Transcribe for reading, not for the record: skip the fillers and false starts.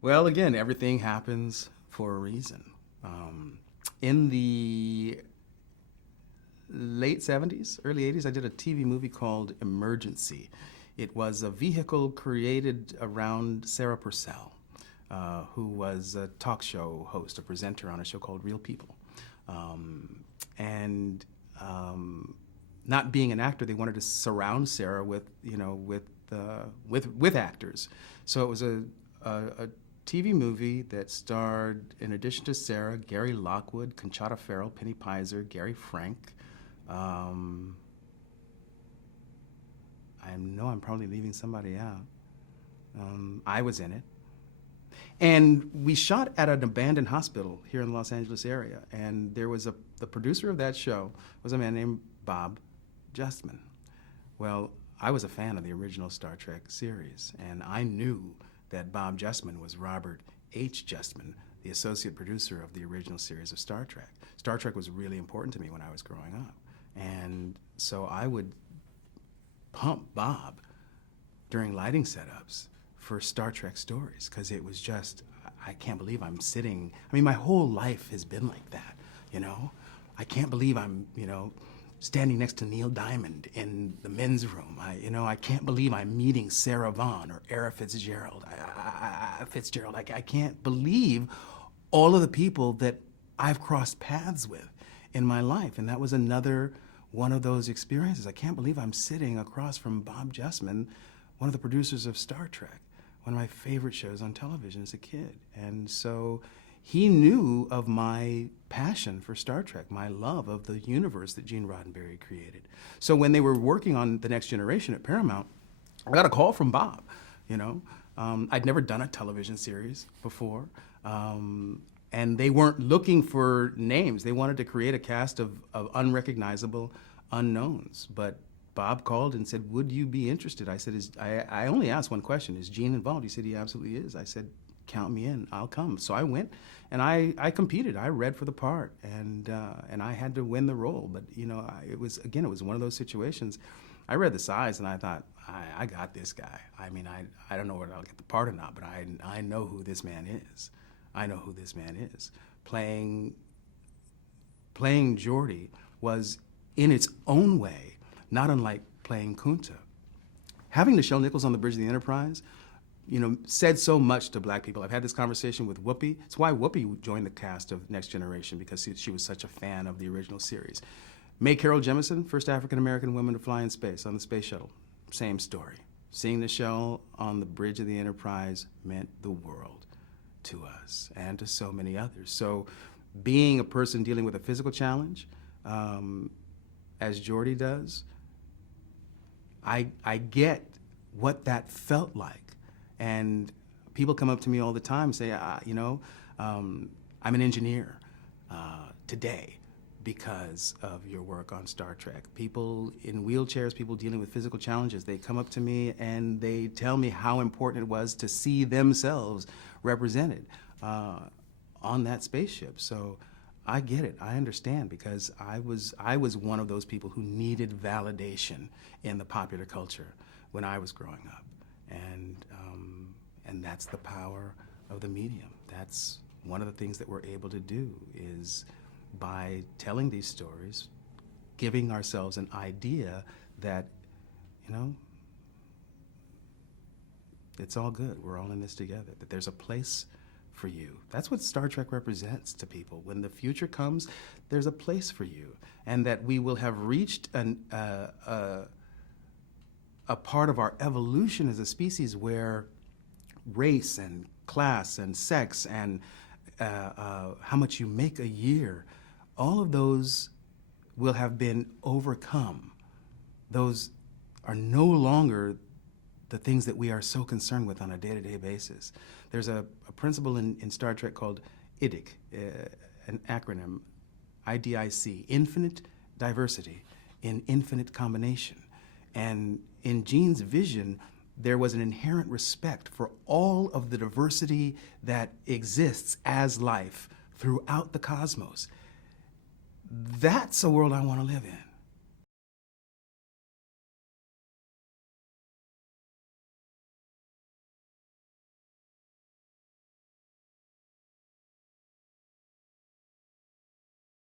Well, again, everything happens for a reason. In the late 70s, early 80s, I did a TV movie called Emergency. It was a vehicle created around Sarah Purcell, who was a talk show host, a presenter on a show called Real People. And not being an actor, they wanted to surround Sarah with, with actors. So it was a TV movie that starred, in addition to Sarah, Gary Lockwood, Conchata Ferrell, Penny Pizer, Gary Frank. I know I'm probably leaving somebody out. I was in it. And we shot at an abandoned hospital here in the Los Angeles area. And there was the producer of that show was a man named Bob Justman. Well, I was a fan of the original Star Trek series, and I knew that Bob Justman was Robert H. Justman, the associate producer of the original series of Star Trek. Star Trek was really important to me when I was growing up. And so I would pump Bob during lighting setups for Star Trek stories, because it was just, I can't believe I'm sitting, my whole life has been like that, I can't believe I'm, standing next to Neil Diamond in the men's room. I can't believe I'm meeting Sarah Vaughan or Ella Fitzgerald. I can't believe all of the people that I've crossed paths with in my life. And that was another one of those experiences. I can't believe I'm sitting across from Bob Justman, one of the producers of Star Trek, one of my favorite shows on television as a kid. And so he knew of my passion for Star Trek, my love of the universe that Gene Roddenberry created. So when they were working on The Next Generation at Paramount, I got a call from Bob, I'd never done a television series before. And they weren't looking for names. They wanted to create a cast of unrecognizable unknowns. But Bob called and said, would you be interested? I said, I only asked one question, is Gene involved? He said, he absolutely is. I said, count me in, I'll come. So I went and I competed. I read for the part, and I had to win the role. But it was one of those situations. I read the size and I thought, I got this guy. I don't know whether I'll get the part or not, but I know who this man is. I know who this man is. Playing Geordi was, in its own way, not unlike playing Kunta. Having Nichelle Nichols on the bridge of the Enterprise, said so much to black people. I've had this conversation with Whoopi. It's why Whoopi joined the cast of Next Generation, because she was such a fan of the original series. May Carol Jemison, first African-American woman to fly in space on the space shuttle. Same story. Seeing Nichelle on the bridge of the Enterprise meant the world to us and to so many others. So being a person dealing with a physical challenge, as Geordi does, I get what that felt like. And people come up to me all the time and say, I'm an engineer today because of your work on Star Trek. People in wheelchairs, people dealing with physical challenges, they come up to me and they tell me how important it was to see themselves represented on that spaceship. So I get it, I understand, because I was one of those people who needed validation in the popular culture when I was growing up. And that's the power of the medium. That's one of the things that we're able to do, is by telling these stories, giving ourselves an idea that, it's all good. We're all in this together, that there's a place for you. That's what Star Trek represents to people. When the future comes, there's a place for you, and that we will have reached a part of our evolution as a species where race and class and sex and how much you make a year, all of those will have been overcome. Those are no longer the things that we are so concerned with on a day-to-day basis. There's a principle in Star Trek called IDIC, an acronym, IDIC, infinite diversity in infinite combination. And in Gene's vision, there was an inherent respect for all of the diversity that exists as life throughout the cosmos. That's a world I want to live in.